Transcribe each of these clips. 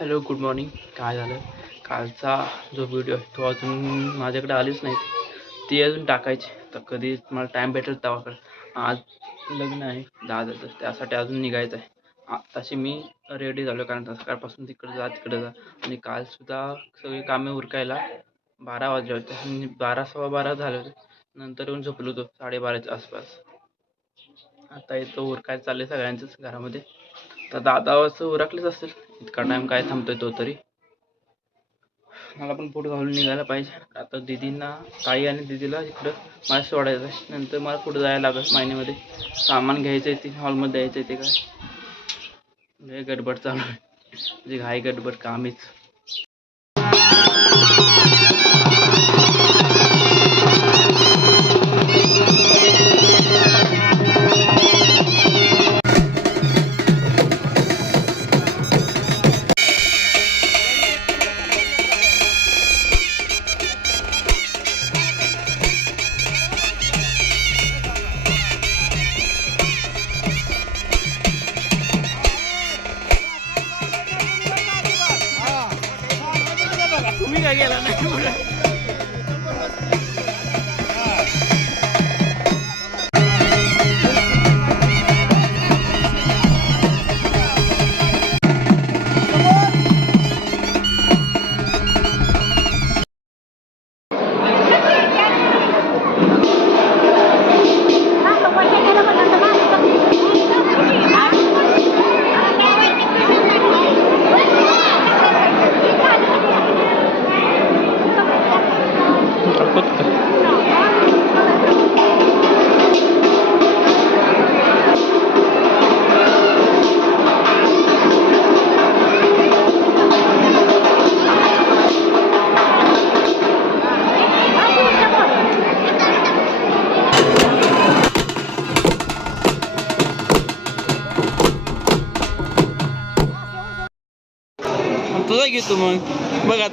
Hello good morning. काय झालं, कालचा जो व्हिडिओ आहे तो अजून माझ्याकडे आलीच नाही. ती अजून टाकायची, तर कधी मला टाईम भेटेल तेव्हा. आज लग्न आहे दादाचं, त्यासाठी अजून निघायचं आहे. तशी मी रेडी झालो, कारण सकाळपासून तिकडे जा आणि कालसुद्धा सगळी कामे उरकायला 12 वाजले होते आणि 12 सव्वा 12 झाले होते. नंतर येऊन झोपलो होतो 12:30च्या आसपास. आता येतो उरकायला चालले सगळ्यांचंच घरामध्ये. तर दादाचं उरकलेच असेल, इतका टाइम काय थांबतोय तो तरी. मला पण पुढे घालून निघायला पाहिजे. आता दीदींना, ताई आणि दीदीला इकडं मला सोडायचं आहे. नंतर मला पुढे जायला लागत मायनीमध्ये सामान घ्यायचं आहे, ते हॉलमध्ये द्यायचं आहे. ते काय लय गडबड चालू आहे, म्हणजे घाई गडबड कामीच. तुम्ही काय गेला नाही पुढे. तुझा घेतो मग बघा.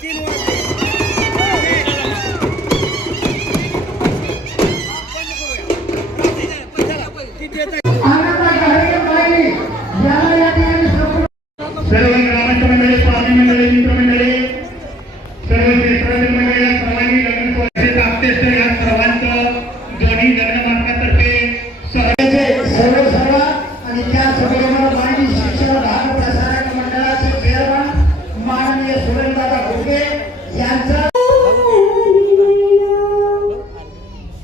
सर्व ग्रामस्थ मंडळी, स्वामी मंडळी, मित्रमंडळी, सर्व मित्रमंडळी मंडळी सर्वांनी लग्न सोहळ्याचे आपतेष्ट या सर्वांचं दोन्ही लग्न मार्गातर्फे सर्व आणि त्या सभेवर माननीय शिक्षण भाग प्रसारक मंडळाचे चेअरमन माननीय सुरेंद्रदादा घोगे यांचा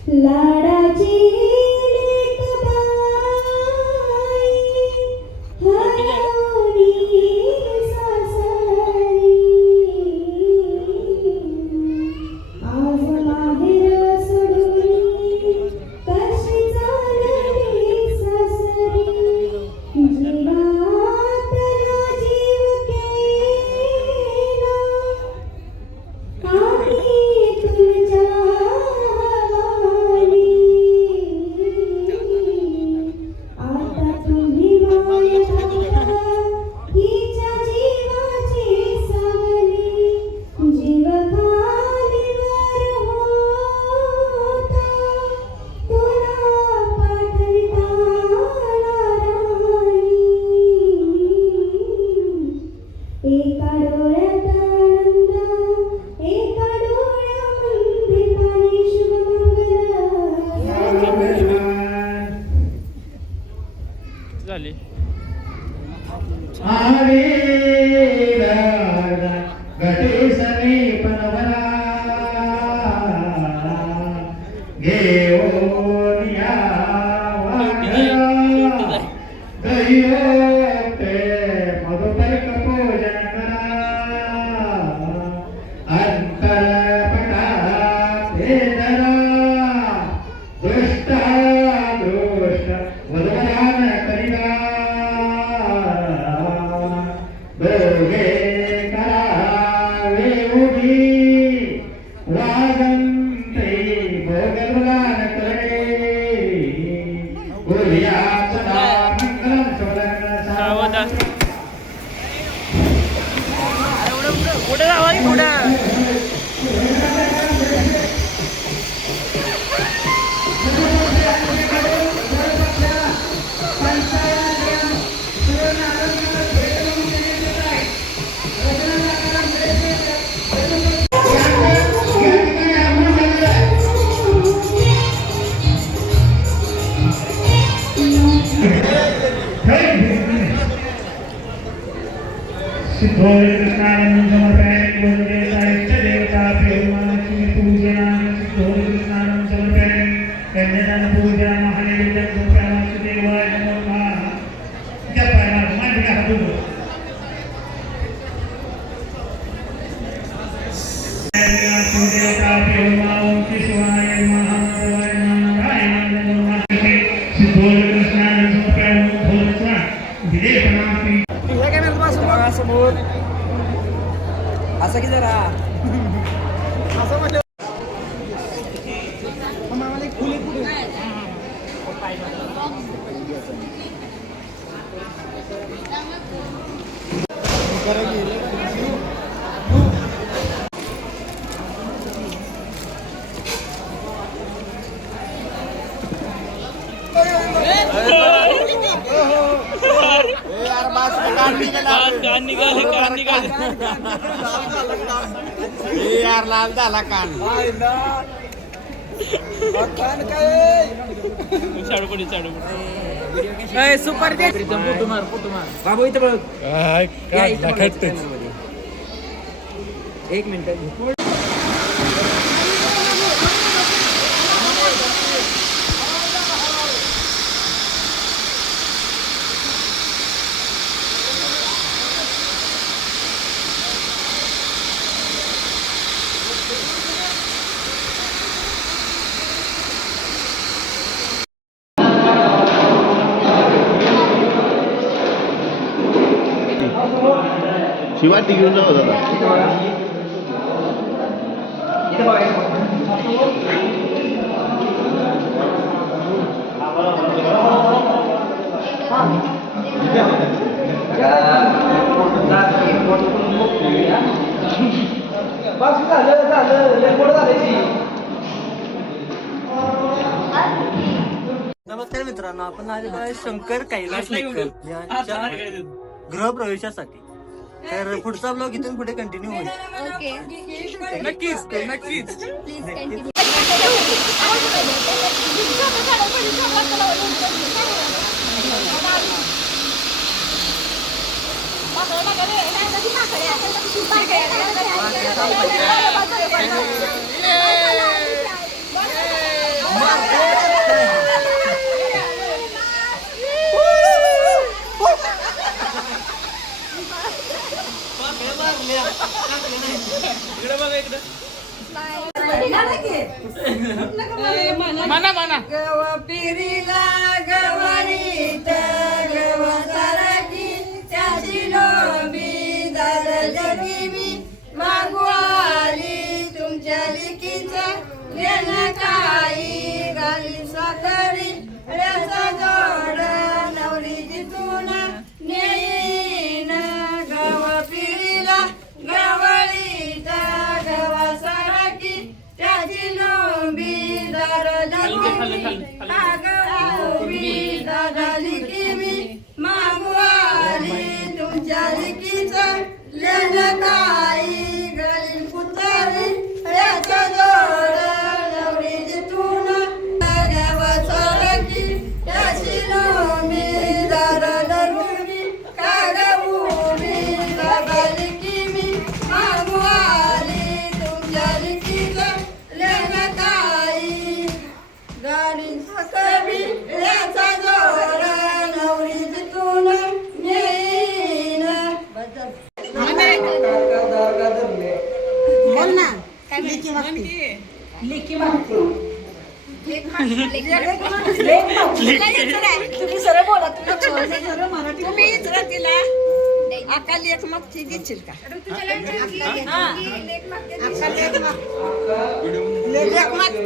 लाडाची एका डोळ्यात आनंद, एका डोळ्यामध्ये पाणी शुभमंगल झाली. घटे समीप नवरा घेऊन यावा दैवते मधुपर्क पूजन करा अंतरपटात हे धरा दृष्ट दृष्ट वदनान करिना दोघे करावे उभी वागंते भोगवान करे बोलिया सदा मंगलम सावधान. पुढे जावा की पुढे. सिद्धोरी कृष्णानंद समर्पयामि वन्दे साहित्य देवता प्रेमालक्ष्मी पूजनामि सिद्धोरी कृष्णानंद समर्पयामि कन्यादान पूजा महानैवेद्यं समर्पयामि देवाय नमो नमः. जपायला मांडका हातू देवता प्रेमालक्ष्मी शिवाय महादेवाय नारायणाय नमः. सिद्धोरी कृष्णानंद समर्पयामि भोजन विदेशनापि समोर असं की जरा असं म्हटलं कान निघाले. यार लाल झाला कान कान काय चाडपडी सुपर फोटो मार बाबू इथं बघ एक मिनिट शिवाय घेऊन जाऊ दादा. नमस्कार मित्रांनो, आपण आलेलो आहे शंकर कैलास लेकर यांच्या गृहप्रवेशासाठी. तर पुढचा ब्लॉग इथून पुढे कंटिन्यू होईल. नक्कीच नक्कीच. इकडे बघा इकडे. म्हणा म्हणा. गवा पिरीला गवारीत गवा सारखी त्याची लोबी दादली मी मागवाली तुमच्या लिखीचं घेणं काही गाली साखरी रेचा जोड नवरी तून नेईन गवा पिरीला गवळीत गवा सारखी त्याची लोंबी दादली की मी मागवाली तुमच्या लिखीचं लेणं काही गळी पुतळी याचं जोड नवरी जिथून गवा सारखी त्याची लोंबी दादली कागबुबी दादली की मी मागवाली तुमच्या लिखीचं लेणं काही गाडी सकबी याचा जोड नवरी जिथून नेईन. बोल ना काय लेखी मागते. तुम्ही सरळ बोला. तुम्ही तिला अक्का लेख मागची देशील का. लेख मागते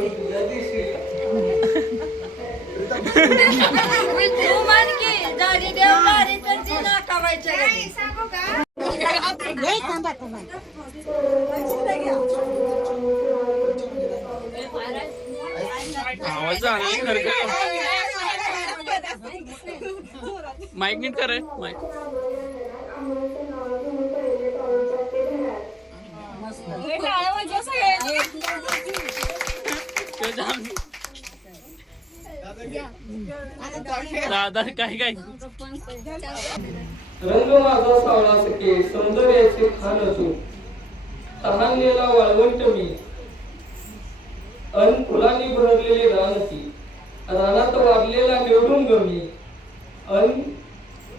तू म्हण की दारी देवदारी तर जिना कवायच्या घरी. आवाज आला खरं माईक नीट कर रे. माईक दादा काय काय रंग माझा सावळा सके सौंदर्याचे खान असू तहानलेला वाळवंट मी अन फुलांनी भरलेली रानती रानात वाढलेला निवडून गमी अन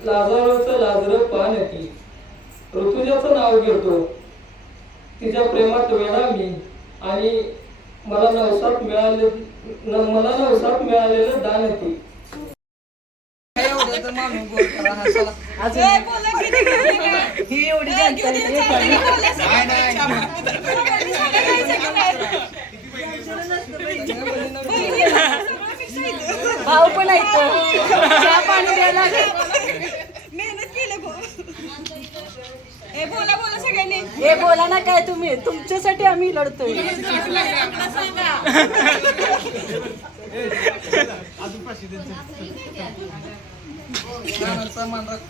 लाजारोचं लाजर पानती ऋतुजाचं नाव घेतो तिच्या प्रेमात वेडा मी आणि मला नवसात मिळालेलं दान ती. भाऊ पण चहा पाणी द्यायला मेहनत केलं. बोला बोला सगळ्यांनी. हे बोला ना काय तुम्ही. तुमच्यासाठी आम्ही लढतोय.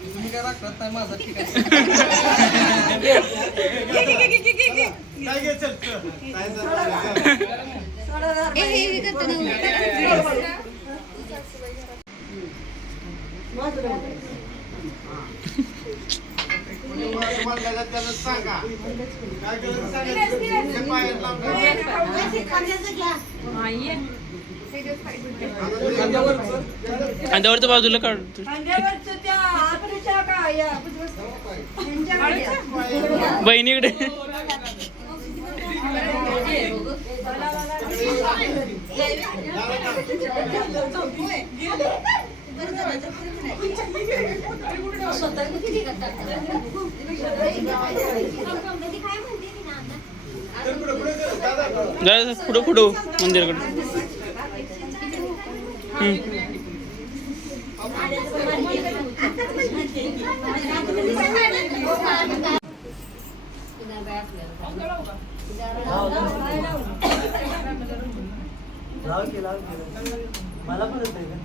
तुम्ही काय राखत नाही माझा. ठीक आहे. खांद्यावरच्या बाजूला काढ. बहिणीकडे पुढं पुढं मंदिराकडे. लाव की मला पण येते का?